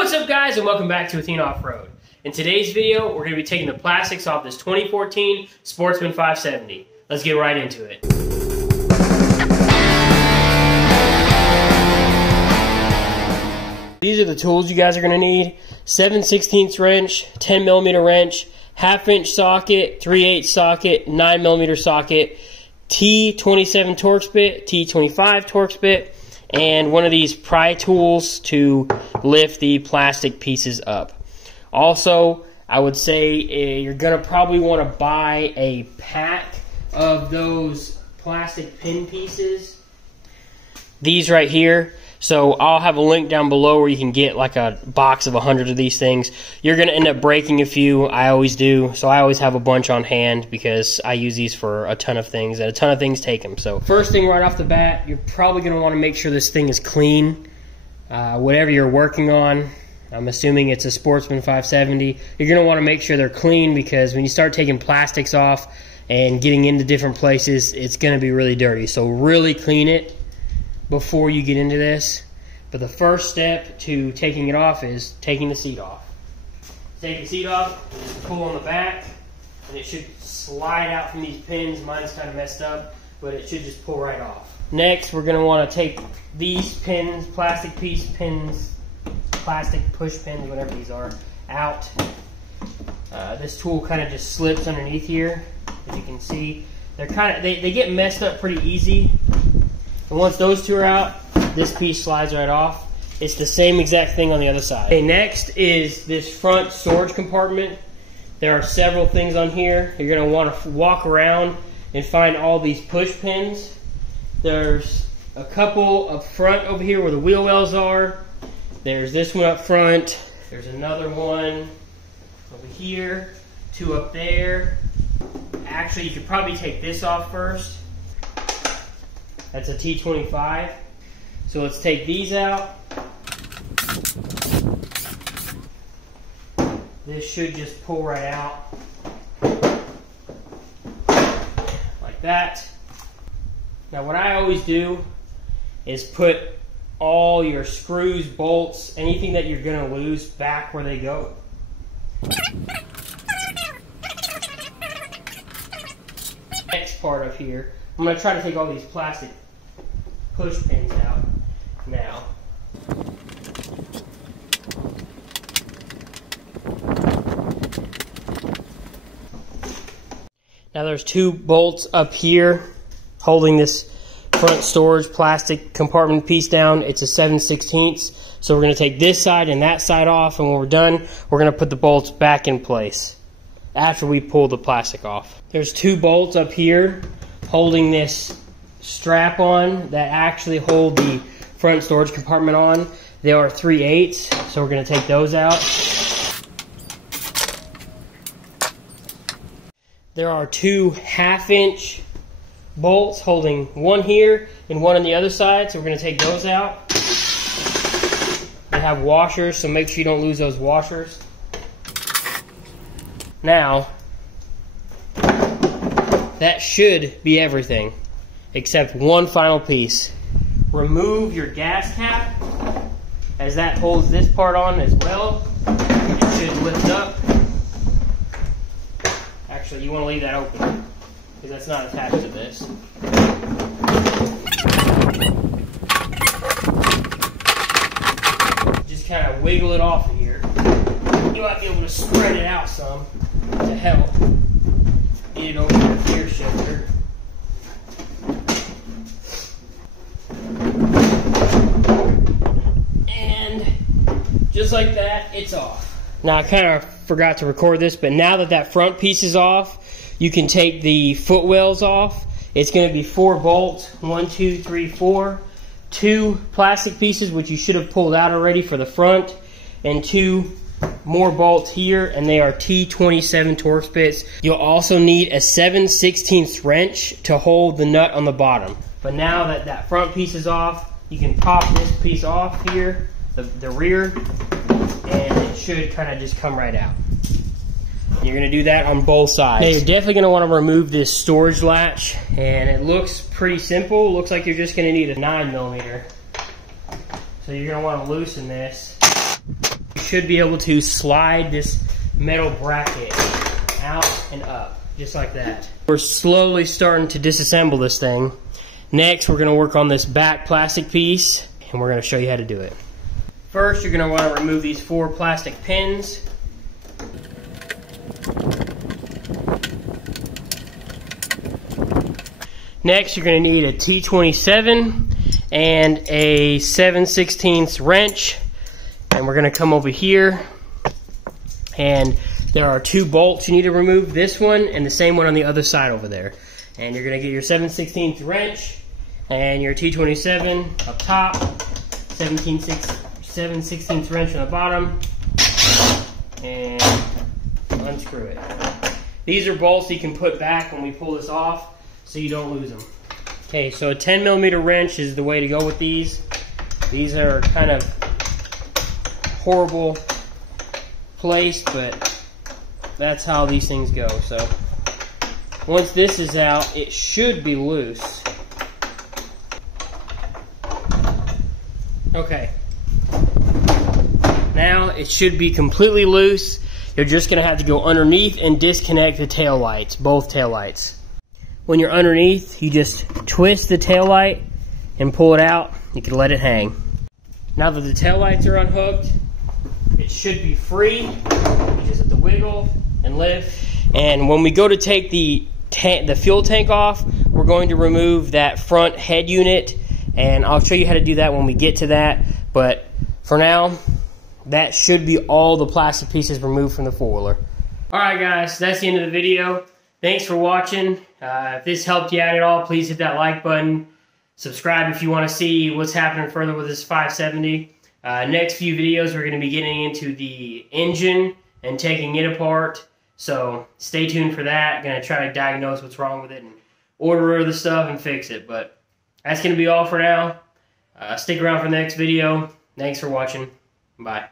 What's up guys, and welcome back to Athena Off-Road. In today's video, we're going to be taking the plastics off this 2014 Sportsman 570. Let's get right into it. These are the tools you guys are going to need. 7/16 wrench, 10mm wrench, 1/2 inch socket, 3/8 socket, 9mm socket, T27 Torx bit, T25 Torx bit, and one of these pry tools to lift the plastic pieces up. Also, I would say you're going to probably want to buy a pack of those plastic pin pieces. These right here. So I'll have a link down below where you can get like a box of 100 of these things. You're going to end up breaking a few. I always do. So I always have a bunch on hand because I use these for a ton of things, and a ton of things take them. So first thing right off the bat, you're probably going to want to make sure this thing is clean. Whatever you're working on, I'm assuming it's a Sportsman 570, you're going to want to make sure they're clean, because when you start taking plastics off and getting into different places, it's going to be really dirty. So really clean it before you get into this. But the first step to taking it off is taking the seat off. Take the seat off, just pull on the back, and it should slide out from these pins. Mine's kind of messed up, but it should just pull right off. Next, we're going to want to take these pins, plastic piece pins, plastic push pins, whatever these are, out. This tool kind of just slips underneath here, as you can see. They're kind of they get messed up pretty easy. And once those two are out, this piece slides right off. It's the same exact thing on the other side. Okay, next is this front storage compartment. There are several things on here. You're going to want to walk around and find all these push pins. There's a couple up front over here where the wheel wells are. There's this one up front. There's another one over here. Two up there. Actually, you could probably take this off first. That's a T25. So let's take these out. This should just pull right out. Like that. Now what I always do is put all your screws, bolts, anything that you're going to lose back where they go. Next part of here, I'm going to try to take all these plastic push pins out now. Now there's two bolts up here holding this front storage plastic compartment piece down. It's a 7/16. So we're going to take this side and that side off, and when we're done, we're going to put the bolts back in place after we pull the plastic off. There's two bolts up here holding this strap on that actually hold the front storage compartment on. They are 3/8, so we're going to take those out. There are two 1/2 inch bolts holding one here and one on the other side, so we're going to take those out. They have washers, so make sure you don't lose those washers. Now, that should be everything, except one final piece. Remove your gas cap, as that holds this part on as well. It should lift up. Actually, you want to leave that open, because that's not attached to this. Just kind of wiggle it off of here. You might be able to spread it out some to help. Get it over your gear shifter. And just like that, it's off. Now I kind of forgot to record this, but now that that front piece is off, you can take the footwells off. It's going to be 4 bolts, 1, 2, 3, 4. 2 plastic pieces, which you should have pulled out already for the front, and 2 more bolts here, and they are T27 Torx bits. You'll also need a 7/16 wrench to hold the nut on the bottom. But now that that front piece is off, you can pop this piece off here, the rear, and it should kind of just come right out. You're going to do that on both sides. Now you're definitely going to want to remove this storage latch, and it looks pretty simple. Looks like you're just going to need a 9mm. So you're going to want to loosen this. should be able to slide this metal bracket out and up, just like that. We're slowly starting to disassemble this thing. Next, we're going to work on this back plastic piece, and we're going to show you how to do it. First, you're going to want to remove these 4 plastic pins. Next, you're going to need a T27 and a 7/16 wrench. And we're going to come over here, and there are 2 bolts you need to remove. This one and the same one on the other side over there. And you're going to get your 7/16 wrench and your T27 up top, 7/16 wrench on the bottom, and unscrew it. These are bolts you can put back when we pull this off so you don't lose them. Okay, so a 10mm wrench is the way to go with these. These are kind of horrible placed, but that's how these things go. So once this is out, it should be loose. Okay, now it should be completely loose. You're just going to have to go underneath and disconnect the tail lights, both tail lights. When you're underneath, you just twist the tail light and pull it out. You can let it hang. Now that the tail lights are unhooked, it should be free. You just have to wiggle and lift. And when we go to take the fuel tank off, we're going to remove that front head unit, and I'll show you how to do that when we get to that. But for now, that should be all the plastic pieces removed from the four-wheeler. Alright guys, that's the end of the video. Thanks for watching. If this helped you out at all, please hit that like button. Subscribe if you want to see what's happening further with this 570. Next few videos, we're going to be getting into the engine and taking it apart. So stay tuned for that. Going to try to diagnose what's wrong with it and order the stuff and fix it. But that's going to be all for now. Stick around for the next video. Thanks for watching. Bye.